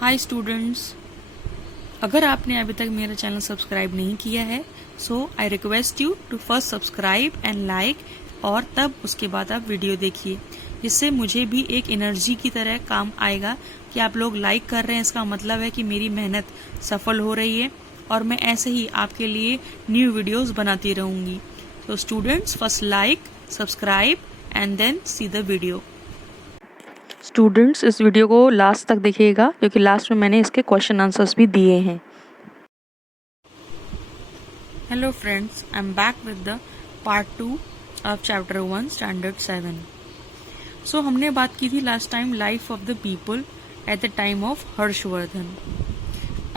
Hi students, अगर आपने अभी तक मेरा चैनल सब्सक्राइब नहीं किया है so I request you to first subscribe and like, और तब उसके बाद आप वीडियो देखिए, जिससे मुझे भी एक एनर्जी की तरह काम आएगा कि आप लोग लाइक कर रहे हैं। इसका मतलब है कि मेरी मेहनत सफल हो रही है और मैं ऐसे ही आपके लिए न्यू वीडियोस बनाती रहूंगी। तो students, first like, subscribe and then see the video. Students, इस वीडियो को लास्ट तक देखिएगा क्योंकि लास्ट में मैंने इसके क्वेश्चन आंसर्स भी दिए हैं। Hello friends, I am back with the part 2 of chapter 1 standard 7। सो हमने बात की थी last time life of the people at the time of Harshvardhan.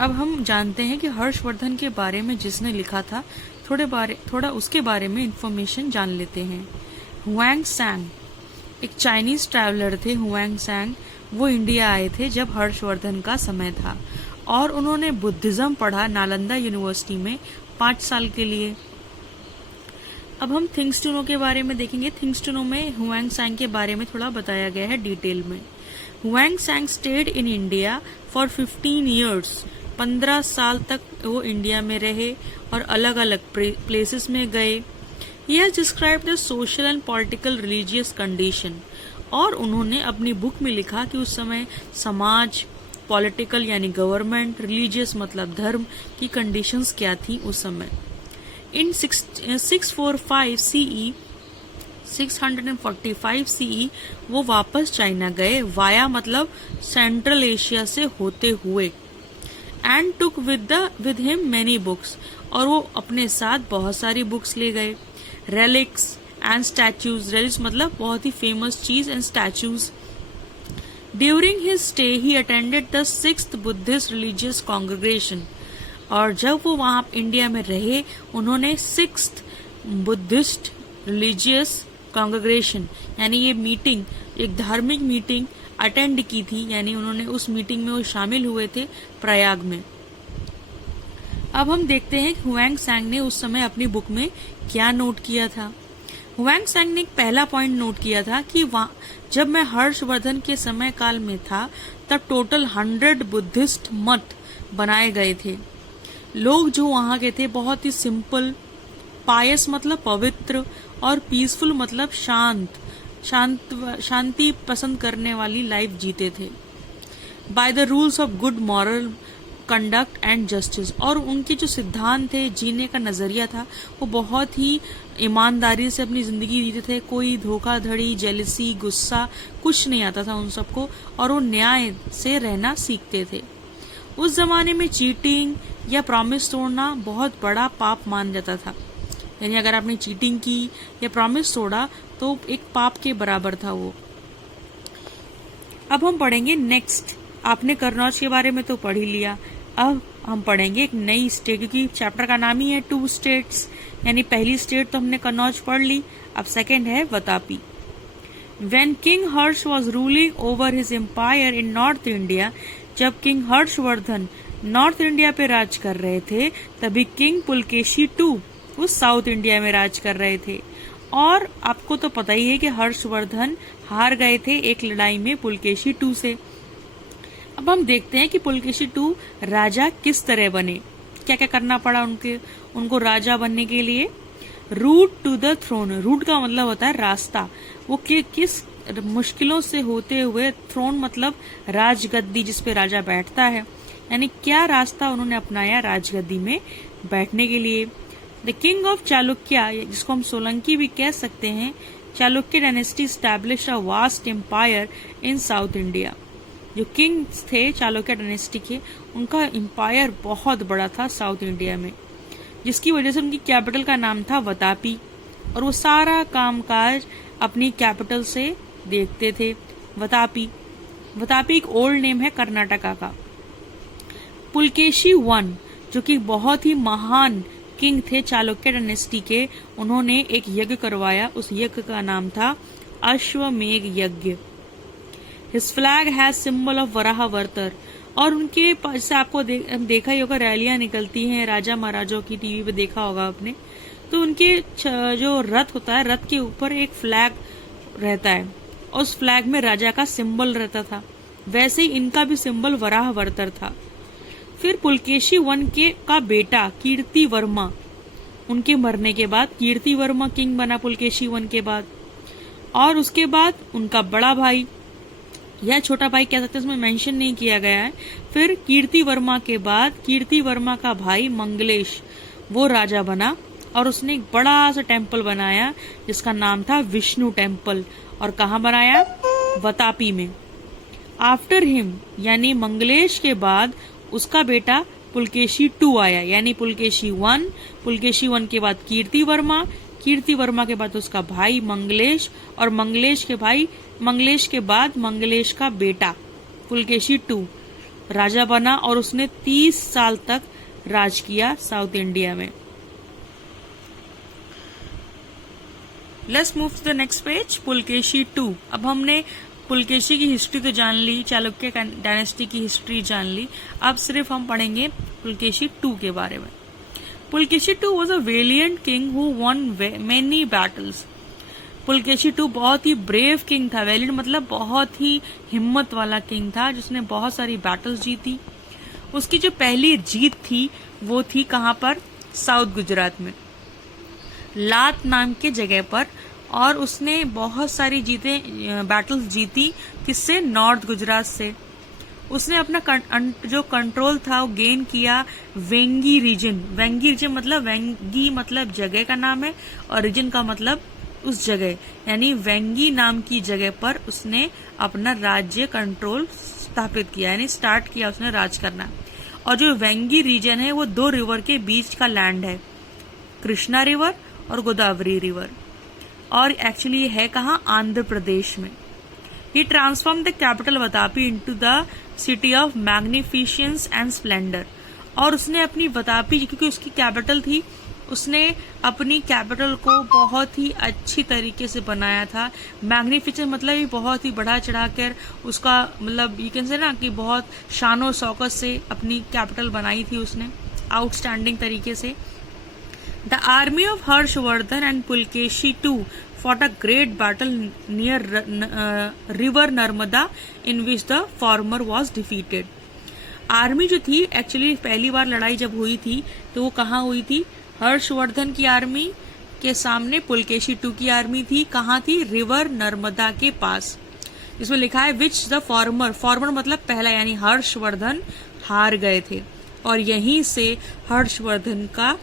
अब हम जानते हैं कि हर्षवर्धन के बारे में जिसने लिखा था थोड़ा उसके बारे में इंफॉर्मेशन जान लेते हैं। हुआंग सांग एक चाइनीज ट्रैवलर थे। हुआंग सांग वो इंडिया आए थे जब हर्षवर्धन का समय था और उन्होंने बुद्धिज्म पढ़ा नालंदा यूनिवर्सिटी में 5 साल के लिए। अब हम थिंग्स टू नो के बारे में देखेंगे। थिंग्स टू नो में हुआंग सांग के बारे में थोड़ा बताया गया है डिटेल में। हुआंग सांग stayed in India for 15 years. 15 साल तक वो इंडिया में रहे और अलग अलग प्लेसेस में गए। He has described the social and political religious condition, और उन्होंने अपनी बुक में लिखा कि उस समय समाज, पॉलिटिकल यानी गवर्नमेंट, रिलीजियस मतलब धर्म की कंडीशंस क्या थी उस समय। इन 645 CE वो वापस चाइना गए, वाया मतलब सेंट्रल एशिया से होते हुए, and took with him many books, और वो अपने साथ बहुत सारी बुक्स ले गए। रेलिक्स एंड स्टैचूज, रेलिक्स मतलब बहुत ही फेमस चीज, and statues. During his stay he attended the 6th Buddhist religious congregation, और जब वो वहां इंडिया में रहे उन्होंने 6th बुद्धिस्ट रिलीजियस कांग्रेगेशन यानी ये मीटिंग, एक धार्मिक मीटिंग अटेंड की थी, यानी उन्होंने उस मीटिंग में वो शामिल हुए थे प्रयाग में। अब हम देखते हैं कि हुआंग सांग ने उस समय अपनी बुक में क्या नोट किया था। हुआंग सांग ने एक पहला पॉइंट नोट किया था कि जब मैं हर्षवर्धन के समय काल में था तब टोटल 100 बुद्धिस्ट मठ बनाए गए थे। लोग जो वहां के थे बहुत ही सिंपल, पायस मतलब पवित्र, और पीसफुल मतलब शांति पसंद करने वाली लाइफ जीते थे। By the rules of good moral conduct and justice, और उनके जो सिद्धांत थे, जीने का नजरिया था, वो बहुत ही ईमानदारी से अपनी जिंदगी जीते थे। कोई धोखाधड़ी, जेलसी, गुस्सा कुछ नहीं आता था उन सबको, और वो न्याय से रहना सीखते थे। उस जमाने में चीटिंग या प्रॉमिस तोड़ना बहुत बड़ा पाप मान जाता था, यानी अगर आपने चीटिंग की या प्रॉमिस तोड़ा तो एक पाप के बराबर था वो। अब हम पढ़ेंगे नेक्स्ट। आपने कन्नौज के बारे में तो पढ़ ही लिया, अब हम पढ़ेंगे एक नई स्टेट, क्योंकि चैप्टर का नाम ही है 2 स्टेट्स, यानी पहली स्टेट तो हमने कन्नौज पढ़ ली, अब सेकेंड है Vatapi. When King Harsh was ruling over his empire in North India, जब किंग हर्षवर्धन नॉर्थ इंडिया पे राज कर रहे थे, तभी किंग पुलकेशी II उस साउथ इंडिया में राज कर रहे थे। और आपको तो पता ही है कि हर्षवर्धन हार गए थे एक लड़ाई में पुलकेशी II से। अब हम देखते हैं कि पुलकेशी II राजा किस तरह बने, क्या क्या करना पड़ा उनको राजा बनने के लिए। Route to the throne, route का मतलब होता है रास्ता, वो किस मुश्किलों से होते हुए, थ्रोन मतलब राजगद्दी जिस पे राजा बैठता है, यानी क्या रास्ता उन्होंने अपनाया राजगद्दी में बैठने के लिए। द किंग ऑफ चालुक्य, जिसको हम सोलंकी भी कह सकते हैं, Chalukya dynasty establish a vast empire in South India. जो किंग्स थे चालुक्य डायनेस्टी के, उनका एम्पायर बहुत बड़ा था साउथ इंडिया में, जिसकी वजह से उनकी कैपिटल का नाम था वतापी, और वो सारा कामकाज अपनी कैपिटल से देखते थे। वतापी एक ओल्ड नेम है कर्नाटका का। पुलकेशी I, जो कि बहुत ही महान किंग थे चालुक्य डायनेस्टी के, उन्होंने एक यज्ञ करवाया, उस यज्ञ का नाम था अश्वमेघ यज्ञ। His flag has symbol of वराहवर्तर, और उनके पास से आपको देखा ही होगा रैलियां निकलती हैं राजा महाराजों की, टीवी पे देखा होगा आपने, तो उनके जो रथ होता है, रथ के ऊपर एक फ्लैग रहता है, उस फ्लैग में राजा का सिंबल रहता था, वैसे ही इनका भी सिंबल वराहवर्तर था। फिर पुलकेशी वन का बेटा कीर्ति वर्मा, उनके मरने के बाद कीर्ति वर्मा किंग बना पुलकेशी वन के बाद। और उसके बाद उनका बड़ा भाई या छोटा भाई कह सकते हैं, उसमें मेंशन नहीं किया गया है। फिर कीर्ति वर्मा के बाद कीर्ति वर्मा का भाई मंगलेश, वो राजा बना और उसने एक बड़ा सा टेम्पल बनाया जिसका नाम था विष्णु टेम्पल। और कहाँ बनाया? वतापी में। आफ्टर हिम यानी मंगलेश के बाद उसका बेटा पुलकेशी टू आया, यानी पुलकेशी वन के बाद कीर्ति वर्मा के बाद उसका भाई मंगलेश, और मंगलेश के बाद मंगलेश का बेटा पुलकेशी टू राजा बना और उसने 30 साल तक राज किया साउथ इंडिया में। Let's move to the next page, Pulakeshi two. अब हमने पुलकेशी की हिस्ट्री तो जान ली, चालुक्य डायनेस्टी की हिस्ट्री जान ली, अब सिर्फ हम पढ़ेंगे पुलकेशी टू के बारे में। Pulakeshi two was a valiant king who won many battles. Pulakeshi two बहुत ही ब्रेव किंग था। वेलियंट मतलब बहुत ही हिम्मत वाला किंग था जिसने बहुत सारी बैटल्स जीती। उसकी जो पहली जीत थी वो थी कहाँ पर? साउथ गुजरात में, लात नाम के जगह पर। और उसने बहुत सारी बैटल्स जीती, किससे? नॉर्थ गुजरात से। उसने अपना जो कंट्रोल था वो गेन किया वेंगी रीजन मतलब जगह का नाम है और रीजन का मतलब उस जगह, यानी वेंगी नाम की जगह पर उसने अपना राज्य कंट्रोल स्थापित किया, यानी स्टार्ट किया उसने राज करना। और जो वेंगी रीजन है वो 2 रिवर के बीच का लैंड है, कृष्णा रिवर और गोदावरी रिवर। और एक्चुअली है कहाँ? आंध्र प्रदेश में। He transform the capital Vatapi into the city of magnificence and splendour. और उसने अपनी वतापी, क्योंकि उसकी कैपिटल थी, उसने अपनी कैपिटल को बहुत ही अच्छी तरीके से बनाया था। मैग्निफिसेंट मतलब ये बहुत ही बढ़ा चढ़ाकर उसका मतलब यू कैन से ना कि बहुत शानो शौकत से अपनी कैपिटल बनाई थी उसने, आउटस्टैंडिंग तरीके से। The army of Harshvardhan and Pulkeshi too fought a great battle near river Narmada in which the former was defeated. Army जो थी एक्चुअली पहली बार लड़ाई जब हुई थी तो वो कहाँ हुई थी? हर्षवर्धन की आर्मी के सामने पुलकेशी टू की आर्मी थी। कहाँ थी? रिवर नर्मदा के पास। इसमें लिखा है विच द फॉर्मर मतलब पहला, यानी हर्षवर्धन हार गए थे। और यहीं से हर्षवर्धन का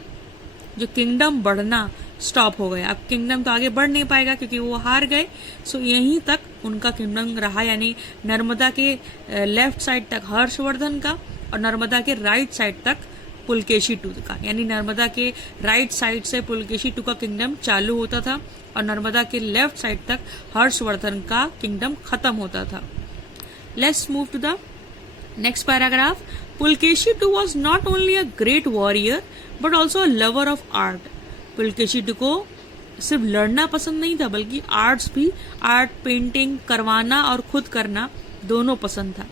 जो किंगडम बढ़ना स्टॉप हो गया। अब किंगडम तो आगे बढ़ नहीं पाएगा क्योंकि वो हार गए। सो यहीं तक उनका किंगडम रहा, यानी नर्मदा के लेफ्ट साइड तक हर्षवर्धन का और नर्मदा के राइट साइड तक पुलकेशी टू का। यानी नर्मदा के राइट साइड से पुलकेशी टू का किंगडम चालू होता था और नर्मदा के लेफ्ट साइड तक हर्षवर्धन का किंगडम खत्म होता था। Let's move to the next paragraph. Pulakeshi two was not only a great warrior but also a lover of art. Pulakeshi two को सिर्फ लड़ना पसंद नहीं था बल्कि आर्ट पेंटिंग करवाना और खुद करना दोनों पसंद था।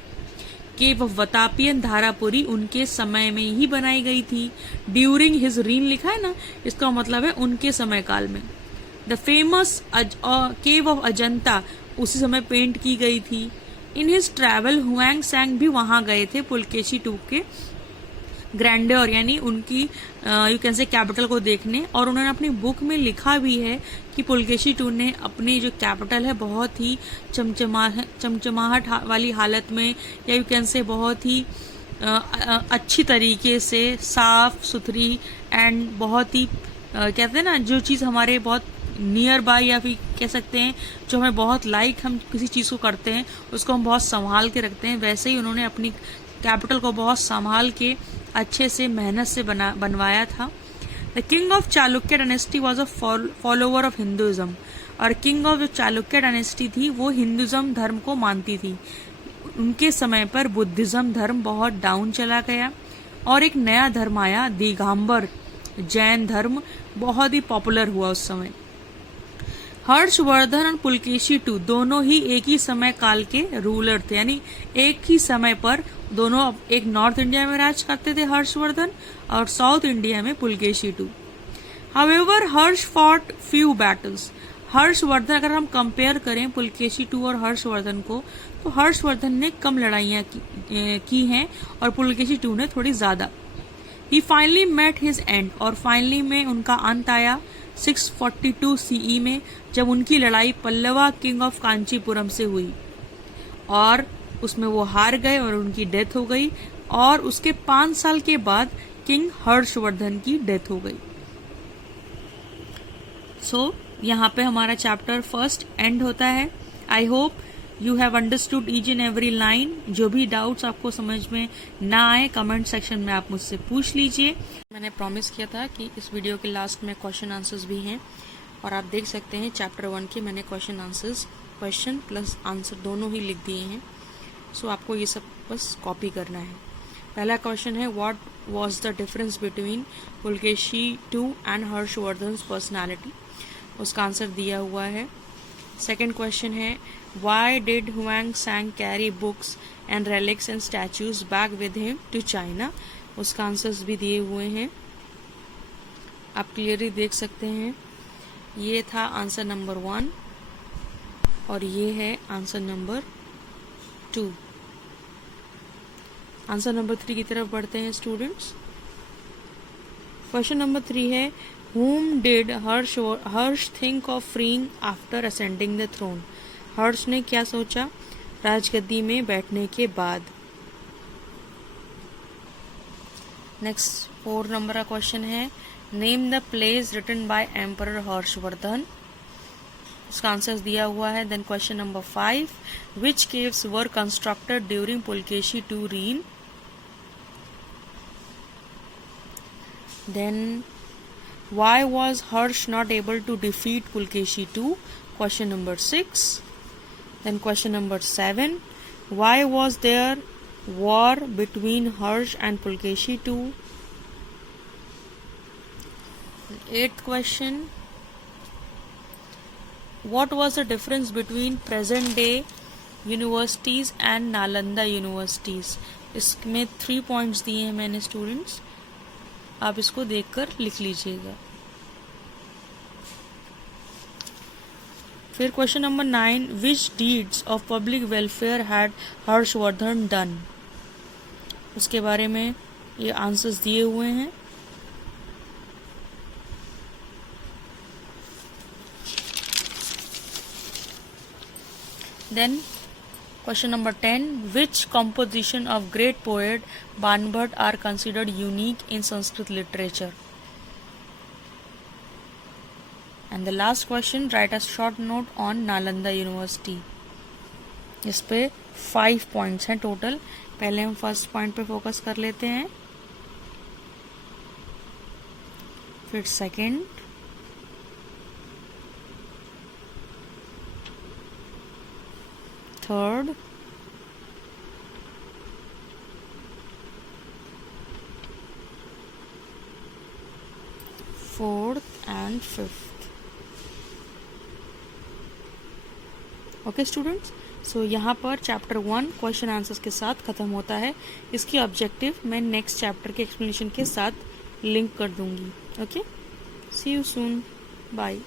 कि वह वतापियन धारापुरी उनके समय में ही बनाई गई थी। ड्यूरिंग हिज रीन लिखा है ना, इसका मतलब है उनके समय काल में। The famous cave of Ajanta उसी समय पेंट की गई थी। इन हिज ट्रैवल हुआंग सैंग भी वहां गए थे पुलकेशी टू के ग्रैंडर यानी उनकी यू कैन से कैपिटल को देखने। और उन्होंने अपनी बुक में लिखा भी है कि पुलकेशी टू ने अपनी जो कैपिटल है बहुत ही चमचमाहट वाली हालत में, या यू कैन से बहुत ही अच्छी तरीके से साफ सुथरी एंड बहुत ही कहते हैं ना जो चीज़ हमारे बहुत नियर बाय या फिर कह सकते हैं जो हमें बहुत लाइक हम किसी चीज़ को करते हैं उसको हम बहुत संभाल के रखते हैं, वैसे ही उन्होंने अपनी कैपिटल को बहुत संभाल के अच्छे से मेहनत से बनवाया था। The king of Chalukya dynasty was a follower of Hinduism. और किंग ऑफ जो चालुक्य डायनेस्टी थी वो हिंदुइज्म धर्म को मानती थी। उनके समय पर बुद्धिज्म धर्म बहुत डाउन चला गया और एक नया धर्म आया, दिगंबर जैन धर्म बहुत ही पॉपुलर हुआ उस समय। हर्षवर्धन और पुलकेशी टू दोनों ही एक ही समय काल के रूलर थे, यानी एक ही समय पर दोनों एक नॉर्थ इंडिया में राज करते थे हर्षवर्धन और साउथ इंडिया में Pulakeshi two. However Harsh fought few battles. Harshvardhan, अगर हम कंपेयर करें पुलकेशी टू और हर्षवर्धन को, तो हर्षवर्धन ने कम लड़ाइयां की हैं और पुलकेशी टू ने थोड़ी ज्यादा। ही फाइनली मेट हिज एंड, और फाइनली में उनका अंत आया 642 सीई में, जब उनकी लड़ाई पल्लवा किंग ऑफ कांचीपुरम से हुई और उसमें वो हार गए और उनकी डेथ हो गई, और उसके 5 साल के बाद किंग हर्षवर्धन की डेथ हो गई। सो यहाँ पे हमारा चैप्टर फर्स्ट एंड होता है। I hope you have understood each and every line. जो भी डाउट्स आपको समझ में ना आए, कमेंट सेक्शन में आप मुझसे पूछ लीजिए। मैंने प्रॉमिस किया था कि इस वीडियो के लास्ट में क्वेश्चन आंसर्स भी हैं, और आप देख सकते हैं चैप्टर 1 के मैंने question answers, question plus answer दोनों ही लिख दिए हैं। सो आपको ये सब बस कॉपी करना है। पहला क्वेश्चन है, what was the difference between Pulakeshi two and Harshvardhan personality, उसका आंसर दिया हुआ है। सेकेंड क्वेश्चन है, why did Huang Tsang carry books and relics and statues back with him to China, उसका आंसर्स भी दिए हुए हैं, आप क्लियरली देख सकते हैं। ये था आंसर नंबर 1 और ये है आंसर नंबर 2। आंसर नंबर 3 की तरफ बढ़ते हैं स्टूडेंट्स। क्वेश्चन नंबर 3 है, whom did Harsh think of freeing after ascending the throne, हर्ष ने क्या सोचा राजगद्दी में बैठने के बाद। नेक्स्ट 4 नंबर का क्वेश्चन है, name the place written by emperor Harshvardhan, उसका आंसर दिया हुआ है। Then question number 5, which caves were constructed during Pulakeshi two reign. Then why was Harsh not able to defeat Pulkeshi II, question number 6. Then question number 7, why was there war between Harsh and Pulkeshi II. 8th question, what was the difference between present day universities and Nalanda universities, इसमें 3 points दिए हैं मैंने students, आप इसको देखकर लिख लीजिएगा। फिर question number 9, which deeds of public welfare had Harshvardhan done, उसके बारे में ये आंसर्स दिए हुए हैं। Then question number 10, which composition of great poet Banbhat are considered unique in Sanskrit literature? And the last question, write a short note on Nalanda University. इस पे 5 points हैं टोटल। पहले हम फर्स्ट पॉइंट पे focus कर लेते हैं, फिर second, third, fourth and fifth. Okay students, so यहाँ पर चैप्टर 1 क्वेश्चन आंसर्स के साथ खत्म होता है। इसकी ऑब्जेक्टिव मैं नेक्स्ट चैप्टर के एक्सप्लेनेशन के साथ लिंक कर दूंगी। Okay, see you soon, bye.